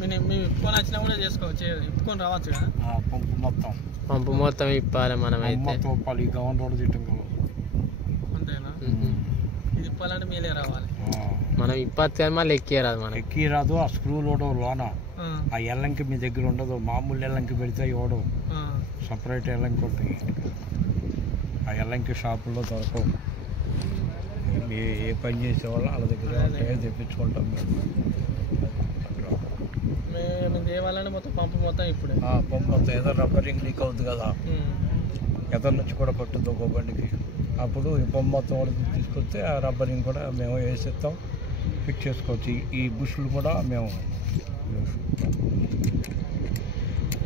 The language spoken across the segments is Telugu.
మేము ఇప్పుకొని వచ్చినా కూడా చేసుకోవచ్చు, ఇప్పుకొని రావచ్చు కదా. పంపు మొత్తం ఇప్పాలి మనమైతే. అంతేనా? ఇది ఇప్పాలంటే మీలే రావాలి. మనం ఇప్పత్తే మళ్ళీ ఎక్కిరాదు, మనం ఎక్కిరాదు. ఆ స్క్రూ లోడు లోన ఆ ఎల్లంకి మీ దగ్గర ఉండదు. మామూలు ఎల్లంకి పెడితే ఇవ్వడం, సపరేట్ ఎల్లంకి ఉంటాయి. ఆ ఎల్లంకి షాపుల్లో దొరకవు. ఏ పని చేసే వాళ్ళు వాళ్ళ దగ్గర తెప్పించుకుంటాం మేము తేవాలంటే మొత్తం పంపు మొత్తం ఇప్పుడే. పంపు మొత్తం ఏదో రబ్బరింగ్ లీక్ అవుతుంది కదా, ఎదర్ నుంచి కూడా పట్టుద్ది ఒక బండికి. అప్పుడు ఈ పంపు మొత్తం కూడా తీసుకొస్తే ఆ రబ్బరింగ్ కూడా మేము వేసిస్తాం, ఫిక్స్ చేసుకోవచ్చు. ఈ బుష్లు కూడా మేము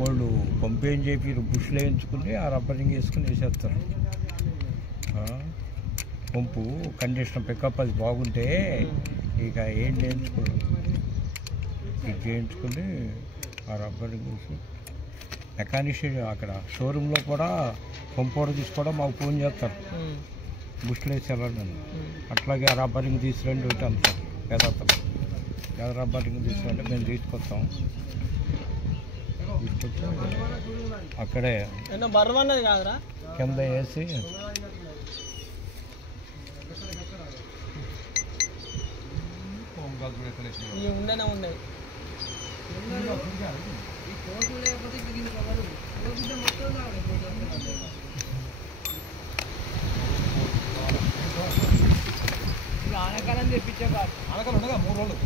వాళ్ళు పంపేం చెప్పి బుష్లు వేయించుకుని ఆ రబ్బరింగ్ వేసుకుని వేసేస్తారు. పంపు కండిషన్ పికప్ అది బాగుంటే ఇక ఏం చేయించుకోరు, ఇది చేయించుకుని ఆ రబ్బరింగ్ వేసి మెకానిషియన్ అక్కడ షోరూంలో కూడా పంపు కూడా తీసుకోవడం మాకు ఫోన్ చేస్తారు, బుష్లు వేసి వెళ్ళండి. అట్లాగే ఆ రబ్బరింగ్ తీసుకురండి ఒకటి అంటారు. పెద్ద రబ్బరింగ్ తీసుకుంటే మేము తీసుకొస్తాం. తీసుకొచ్చి అక్కడే బర్రమన్నది కాదురా కింద వేసి ఉండేనే ఉండేది. ఆనకాలం తెప్పించే ఆనకాలం ఉండగా 3 రోజులు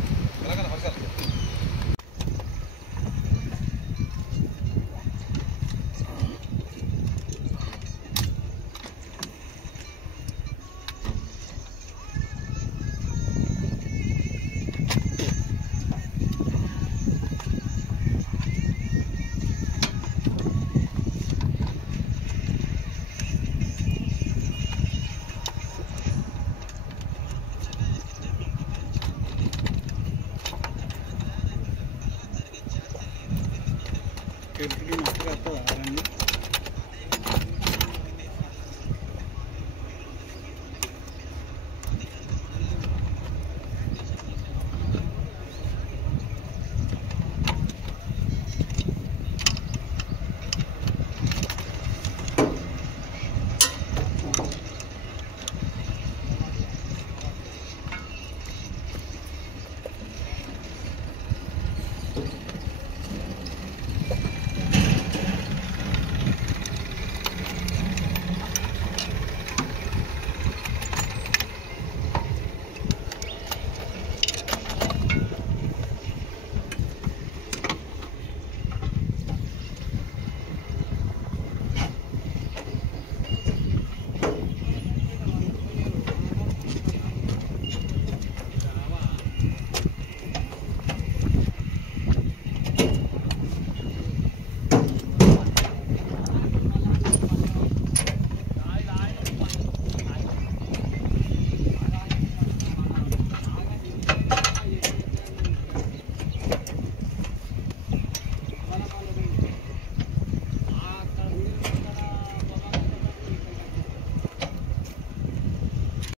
తెలంగాణ వర్షాలు. మస్తు వస్తుందా అవన్నీ